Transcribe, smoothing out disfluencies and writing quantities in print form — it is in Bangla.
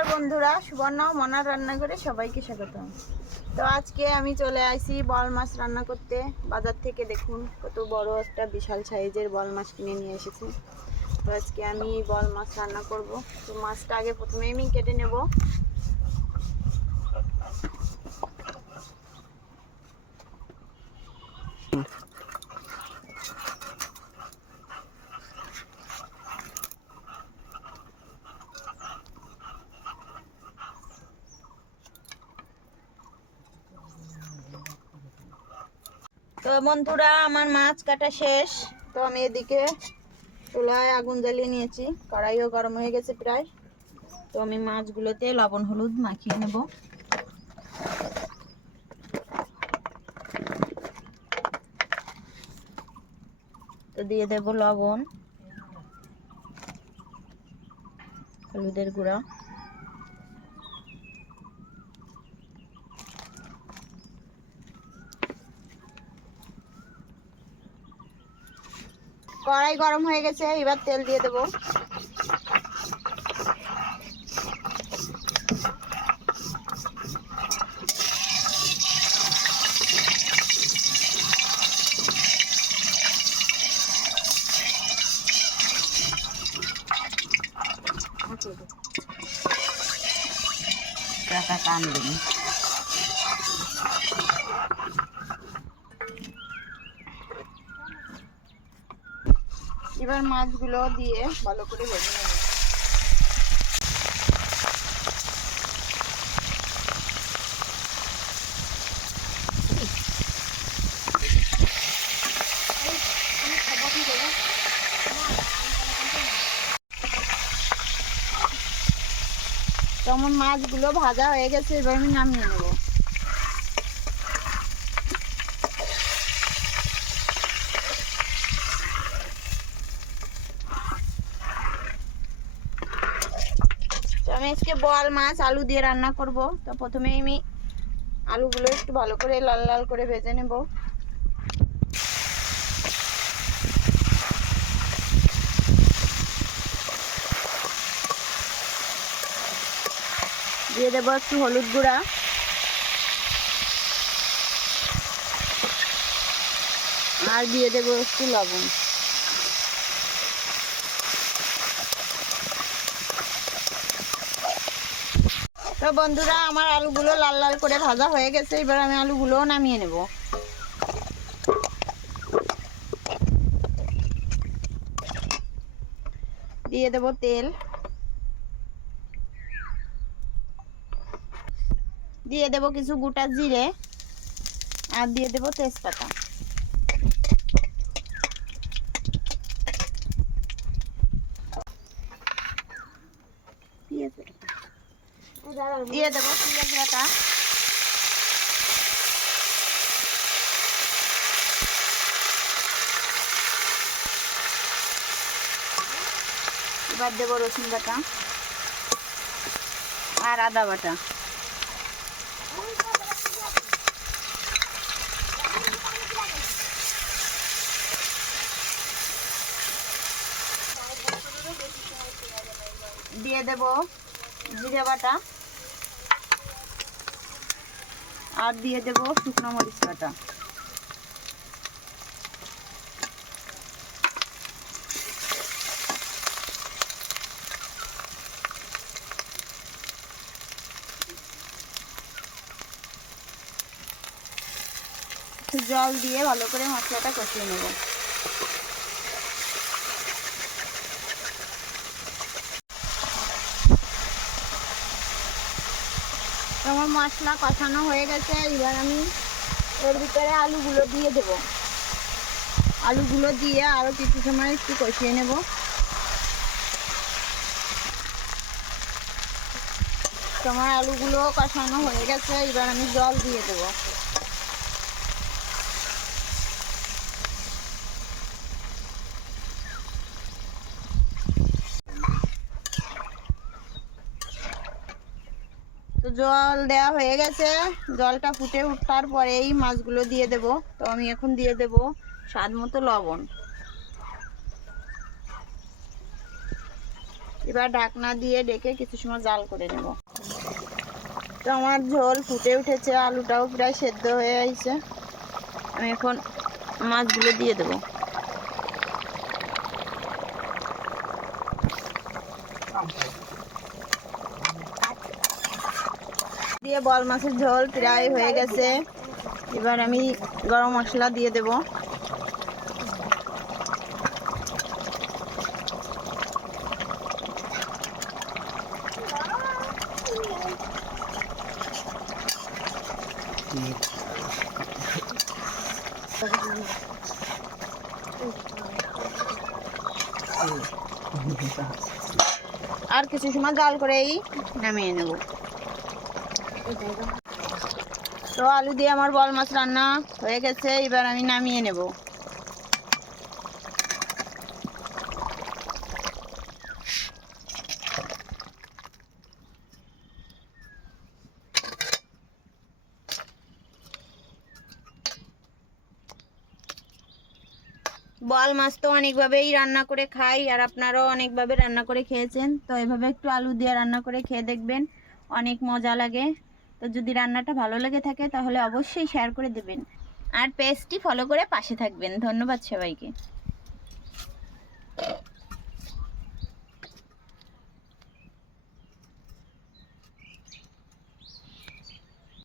নমস্কার বন্ধুরা, সুবর্ণা ও মনার রান্নাঘরে সবাইকে স্বাগতম। তো আজকে আমি চলে আসি বল মাছ রান্না করতে। বাজার থেকে দেখুন কত বড় একটা বিশাল সাইজের বল মাছ কিনে নিয়ে এসেছি। তো আজকে আমি বল মাছ রান্না করব। তো মাছটা আগে প্রথমে আমি কেটে নেব। তো বন্ধুরা, আমার মাছ কাটা শেষ। তো আমি এদিকে চুলায় আগুন জ্বালিয়ে নিয়েছি, কড়াইও গরম হয়ে গেছে প্রায়। তো আমি মাছগুলোতে লবণ হলুদ মাখিয়ে নেব। তো দিয়ে দেব লবণ, হলুদের গুঁড়া, কড়াই গরম হয়ে গেছে, এবার তেল দিয়ে দেব। এবার মাছগুলো দিয়ে ভালো করে ভেজে নেব। তো আমার মাছগুলো ভাজা হয়ে গেছে, এবার আমি নামিয়ে নেব। তো আমি আজকে বল মাছ আলু দিয়ে রান্না করব। তো প্রথমে আমি আলুগুলো একটু ভালো করে লাল লাল করে ভেজে নেব। দিয়ে দেবো একটু হলুদ গুঁড়া, আর দিয়ে দেবো একটু লবণ। তো বন্ধুরা, আমার আলুগুলো লাল লাল করে ভাজা হয়ে গেছে, এবার আমি আলুগুলোও নামিয়ে নেব। দিয়ে দেব তেল, দিয়ে দেব কিছু গোটা জিরে, আর দিয়ে দেব তেজপাতা। দিয়ে দেব পেঁয়াজ বাটা, এবার দেব রসুন বাটা আর আদা বাটা। দিয়ে দেব জিরে বাটা, আর দিয়ে দেব শুকনো মরিচ বাটা। জল দিয়ে ভালো করে মশলাটা কষিয়ে নেব। আমার মশলা কষানো হয়ে গেছে, এবার আমি এর ভিতরে আলুগুলো দিয়ে দেব। আলুগুলো দিয়ে আরো কিছু সময় একটু কষিয়ে নেব। তোমার আলুগুলো কষানো হয়ে গেছে, এবার আমি জল দিয়ে দেব। তো জল দেওয়া হয়ে গেছে, জলটা ফুটে ওঠার পরেই মাছগুলো দিয়ে দেব। তো আমি এখন দিয়ে দেব স্বাদ মতো লবণ। এবার ঢাকনা দিয়ে ডেকে কিছু সময় জাল করে নেব। তো আমার ঝোল ফুটে উঠেছে, আলুটাও প্রায় সেদ্ধ হয়ে আসছে। আমি এখন মাছগুলো দিয়ে দেব। দিয়ে বল মাছের ঝোল প্রায় হয়ে গেছে। এবার আমি গরম মশলা দিয়ে দেব। আর কিছু সময় জাল করেই নামিয়ে নেব। তো আলু দিয়ে আমার বল মাছ রান্না হয়ে গেছে, এবার আমি নামিয়ে নেব। বল মাছ তো অনেকভাবেই রান্না করে খাই, আর আপনারাও অনেকভাবে রান্না করে খেয়েছেন। তো এভাবে একটু আলু দিয়ে রান্না করে খেয়ে দেখবেন, অনেক মজা লাগে। তো যদি রান্নাটা ভালো লেগে থাকে তাহলে অবশ্যই শেয়ার করে দেবেন, আর পেজটি ফলো করে পাশে থাকবেন। ধন্যবাদ সবাইকে।